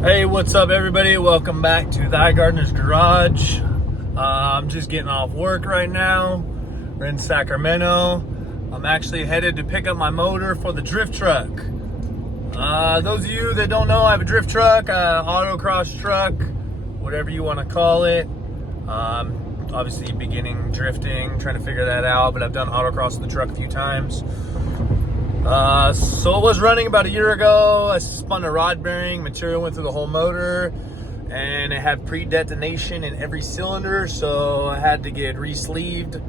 Hey, what's up everybody? Welcome back to Thy Gardener's Garage. I'm just getting off work right now. We're in Sacramento. I'm actually headed to pick up my motor for the drift truck. Those of you that don't know, I have a drift truck, autocross truck, whatever you want to call it. Obviously beginning drifting, trying to figure that out, but I've done autocross with the truck a few times. So it was running about a year ago. I spun a rod bearing, material went through the whole motor, and it had pre-detonation in every cylinder, so I had to get re-sleeved,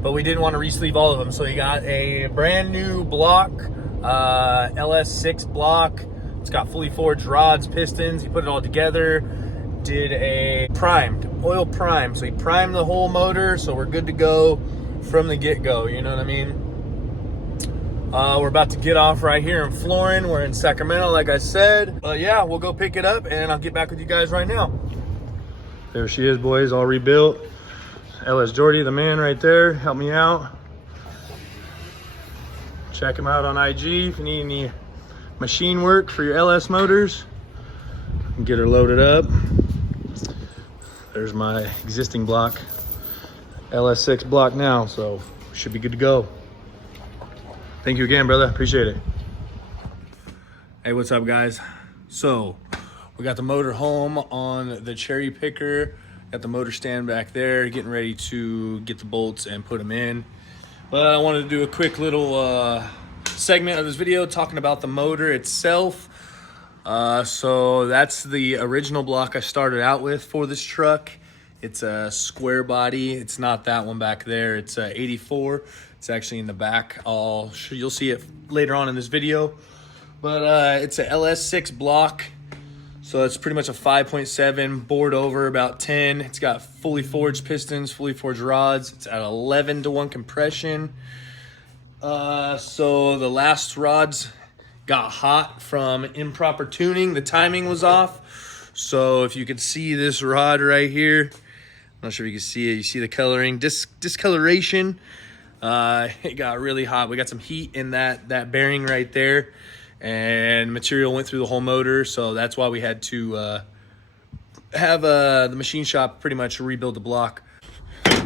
but we didn't want to re-sleeve all of them, so we got a brand new block, LS6 block. It's got fully forged rods, pistons. He put it all together, did a oil prime, so he primed the whole motor, so we're good to go from the get-go, you know what I mean? We're about to get off right here in Florin. We're in Sacramento, like I said. Yeah, we'll go pick it up and I'll get back with you guys right now. There she is, boys, all rebuilt. LS Jordy, the man right there, help me out. Check him out on IG if you need any machine work for your LS motors. Get her loaded up. There's my existing block, LS6 block now, so should be good to go. Thank you again, brother. Appreciate it. Hey, what's up, guys? So, we got the motor home on the cherry picker. Got the motor stand back there, getting ready to get the bolts and put them in. But I wanted to do a quick little segment of this video talking about the motor itself. So that's the original block I started out with for this truck. It's a square body. It's not that one back there. It's a 84. It's actually in the back. You'll see it later on in this video. But it's a LS6 block. So it's pretty much a 5.7 bored over about 10. It's got fully forged pistons, fully forged rods. It's at 11-to-1 compression. So the last rods got hot from improper tuning. The timing was off. So if you could see this rod right here, I'm not sure if you can see it. You see the coloring, discoloration. It got really hot. We got some heat in that bearing right there, and material went through the whole motor, so that's why we had to have the machine shop pretty much rebuild the block.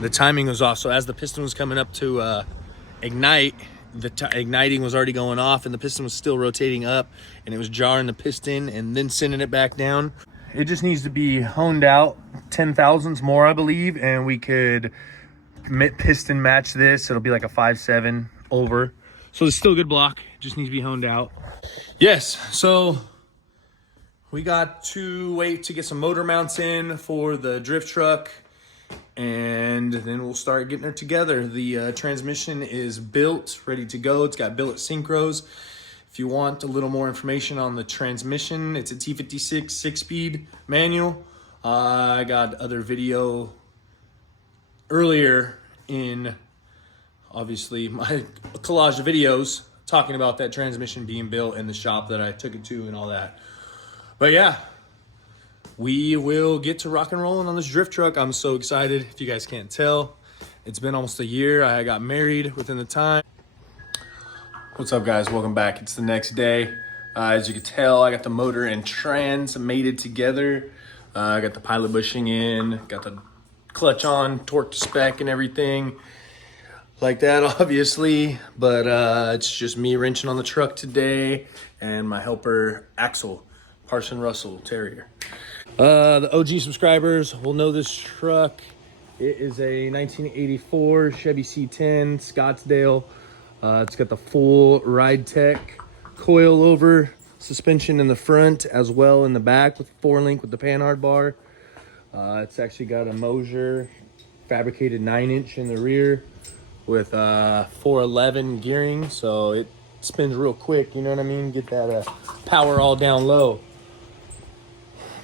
The timing was off, so as the piston was coming up to ignite, igniting was already going off, and the piston was still rotating up, and it was jarring the piston and then sending it back down. It just needs to be honed out 10 thousandths more, I believe, and we could piston match this. It'll be like a 5.7 over. So it's still a good block. It just needs to be honed out. Yes, so we got to wait to get some motor mounts in for the drift truck, and then we'll start getting it together. The transmission is built, ready to go. It's got billet synchros. If you want a little more information on the transmission, it's a T56 6-speed manual. I got other video earlier in, obviously, my collage of videos talking about that transmission being built in the shop that I took it to and all that. But yeah, we will get to rock and rolling on this drift truck. I'm so excited. If you guys can't tell, it's been almost a year. I got married within the time. What's up, guys? Welcome back. It's the next day. As you can tell, I got the motor and trans mated together. I got the pilot bushing in, got the clutch on, torque to spec and everything like that, obviously. But it's just me wrenching on the truck today and my helper, Axel, Parson Russell Terrier. The OG subscribers will know this truck. It is a 1984 Chevy C10 Scottsdale. It's got the full Ride Tech coil-over suspension in the front as well in the back with 4-link with the panhard bar. It's actually got a Mosier fabricated 9-inch in the rear with 411 gearing, so it spins real quick, you know what I mean? Get that power all down low.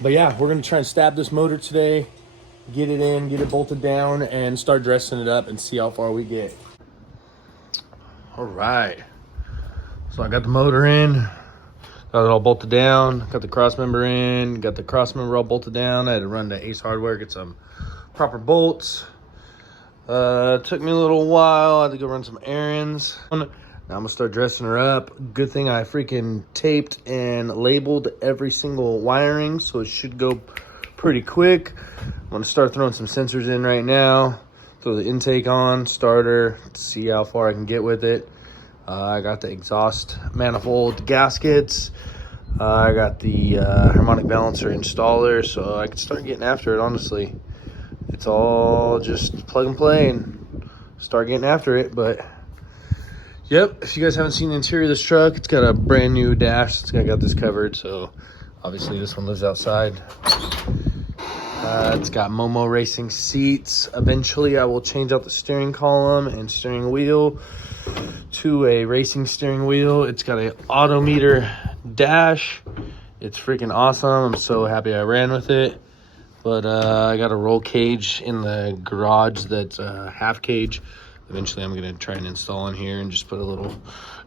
But yeah, we're gonna try and stab this motor today, get it in, get it bolted down, and start dressing it up and see how far we get. All right, so I got the motor in, got it all bolted down, got the cross member in, got the cross member all bolted down. I had to run to Ace Hardware, get some proper bolts. It took me a little while. I had to go run some errands. Now Now I'm gonna start dressing her up. Good thing I freaking taped and labeled every single wiring, so it should go pretty quick. I'm gonna start throwing some sensors in right now. Throw the intake on, starter, see how far I can get with it. I got the exhaust manifold gaskets. I got the harmonic balancer installer, so I can start getting after it, honestly. It's all just plug and play and start getting after it. But yep, if you guys haven't seen the interior of this truck, it's got a brand new dash. It's got this covered, so obviously this one lives outside. It's got Momo racing seats. Eventually I will change out the steering column and steering wheel to a racing steering wheel. It's got a odometer dash. It's freaking awesome. I'm so happy I ran with it. But I got a roll cage in the garage that's half cage. Eventually I'm gonna try and install in here and just put a little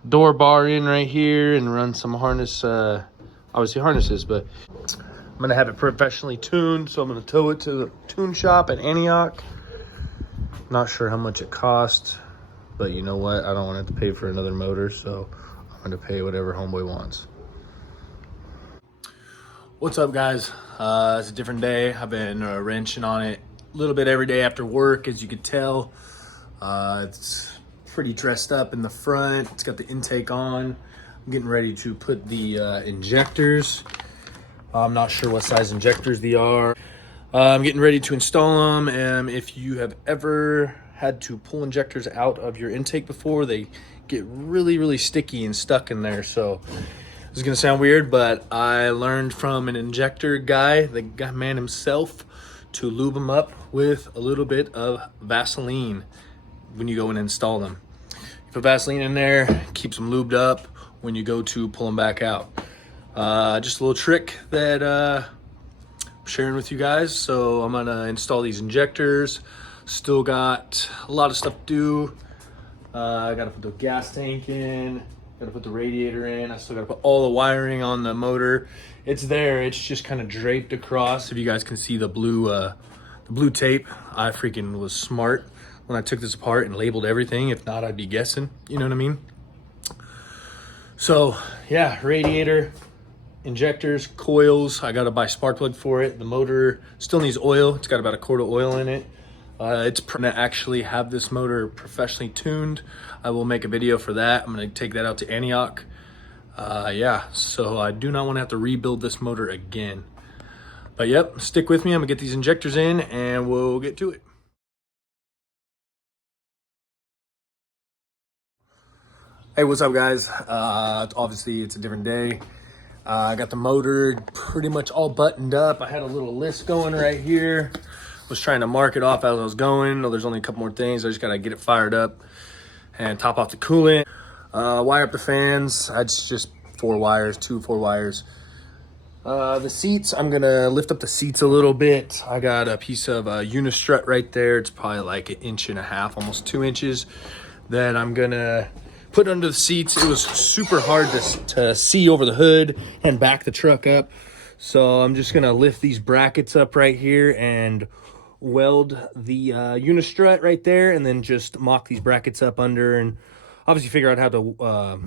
door bar in right here and run some harness, obviously harnesses, but I'm gonna have it professionally tuned, so I'm gonna tow it to the tune shop at Antioch. Not sure how much it costs, but you know what? I don't want to have to pay for another motor, so I'm gonna pay whatever homeboy wants. What's up, guys? It's a different day. I've been wrenching on it a little bit every day after work, as you could tell. It's pretty dressed up in the front. It's got the intake on. I'm getting ready to put the injectors. I'm not sure what size injectors they are. I'm getting ready to install them. And if you have ever had to pull injectors out of your intake before, they get really, really sticky and stuck in there. So this is gonna sound weird, but I learned from an injector guy, the man himself, to lube them up with a little bit of Vaseline when you go and install them. You put Vaseline in there, keeps them lubed up when you go to pull them back out. Just a little trick that I'm sharing with you guys. So I'm gonna install these injectors. Still got a lot of stuff to do. I gotta put the gas tank in, gotta put the radiator in. I still gotta put all the wiring on the motor. It's there, it's just kind of draped across. If you guys can see the blue tape, I freaking was smart when I took this apart and labeled everything. If not, I'd be guessing, you know what I mean? So yeah, radiator, injectors, coils. I gotta buy spark plug for it. The motor still needs oil. It's got about a quart of oil in it. It's gonna actually have this motor professionally tuned. I will make a video for that. I'm gonna take that out to Antioch. Yeah, so I do not want to have to rebuild this motor again. But yep, stick with me. I'm gonna get these injectors in and we'll get to it. Hey, what's up, guys? Obviously it's a different day. I got the motor pretty much all buttoned up. I had a little list going right here. Was trying to mark it off as I was going. Oh, there's only a couple more things. I just gotta get it fired up and top off the coolant. Wire up the fans. It's just 4 wires, 4 wires. The seats, I'm gonna lift up the seats a little bit. I got a piece of unistrut right there. It's probably like 1.5 inches, almost 2 inches, that I'm gonna put under the seats. It was super hard to see over the hood and back the truck up. So I'm just gonna lift these brackets up right here and weld the unistrut right there, and then just mock these brackets up under, and obviously figure out how to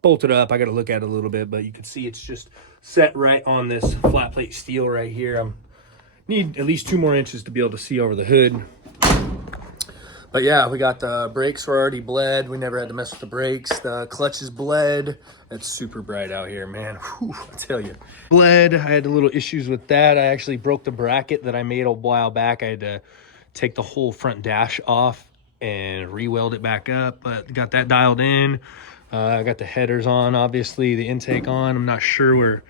bolt it up. I gotta look at it a little bit, but you can see it's just set right on this flat plate steel right here. I need at least 2 more inches to be able to see over the hood. But yeah, we got the brakes were already bled. We never had to mess with the brakes. The clutch is bled. It's super bright out here, man. Whew, I tell you. Bled, I had a little issues with that. I actually broke the bracket that I made a while back. I had to take the whole front dash off and re-weld it back up, but got that dialed in. I got the headers on, obviously, the intake on. I'm not sure where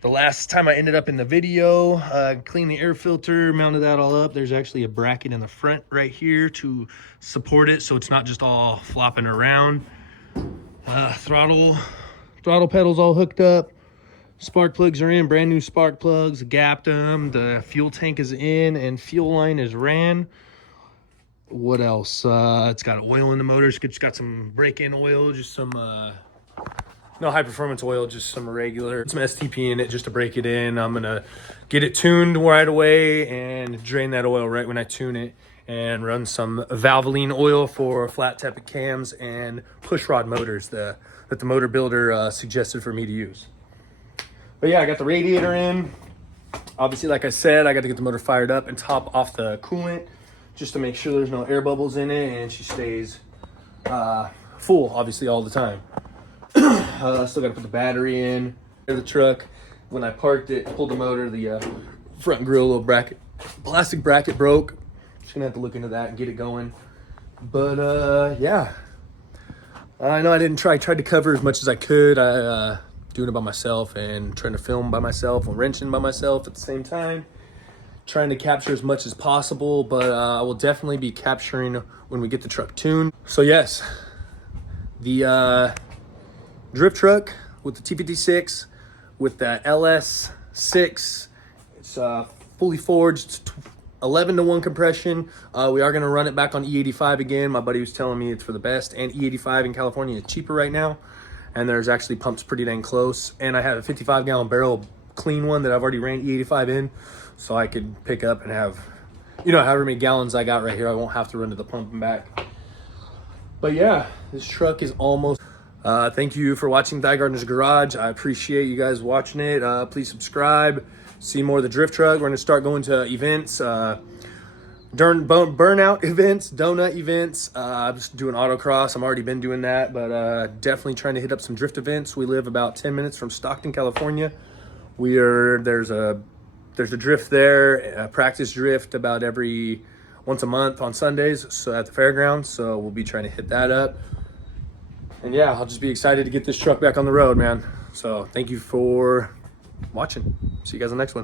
the last time I ended up in the video. Cleaned the air filter, mounted that all up. There's actually a bracket in the front right here to support it, so it's not just all flopping around. Throttle pedals all hooked up. Spark plugs are in, brand new spark plugs, gapped them. The fuel tank is in and fuel line is ran. What else? It's got oil in the motor. It's got some break-in oil, just some no high performance oil, just some regular, some STP in it just to break it in. I'm gonna get it tuned right away and drain that oil right when I tune it, and run some Valvoline oil for flat tappet cams and push rod motors that the motor builder suggested for me to use. But yeah, I got the radiator in. Obviously, like I said, I got to get the motor fired up and top off the coolant just to make sure there's no air bubbles in it and she stays full, obviously, all the time. Still got to put the battery in the truck. When I parked it, pulled the motor, the front grill little bracket, plastic bracket broke. Just gonna have to look into that and get it going. But yeah, I know I didn't tried to cover as much as I could. I doing it by myself and trying to film by myself and wrenching by myself at the same time, trying to capture as much as possible. But I will definitely be capturing when we get the truck tuned. So yes, the drift truck with the T56 with that LS6. It's fully forged, 11-to-1 compression. We are going to run it back on E85 again. My buddy was telling me it's for the best, and E85 in California is cheaper right now, and there's actually pumps pretty dang close. And I have a 55-gallon barrel clean one that I've already ran E85 in, so I could pick up and have, you know, however many gallons I got right here. I won't have to run to the pump and back. But yeah, this truck is almost... thank you for watching Thy Gardener's Garage. I appreciate you guys watching it. Please subscribe. See more of the drift truck. We're going to start going to events, burnout events, donut events. I'm just doing autocross. I've already been doing that, but definitely trying to hit up some drift events. We live about 10 minutes from Stockton, California. There's a drift there, a practice drift about once a month on Sundays, so at the fairgrounds. So we'll be trying to hit that up. And yeah, I'll just be excited to get this truck back on the road, man. So thank you for watching. See you guys on the next one.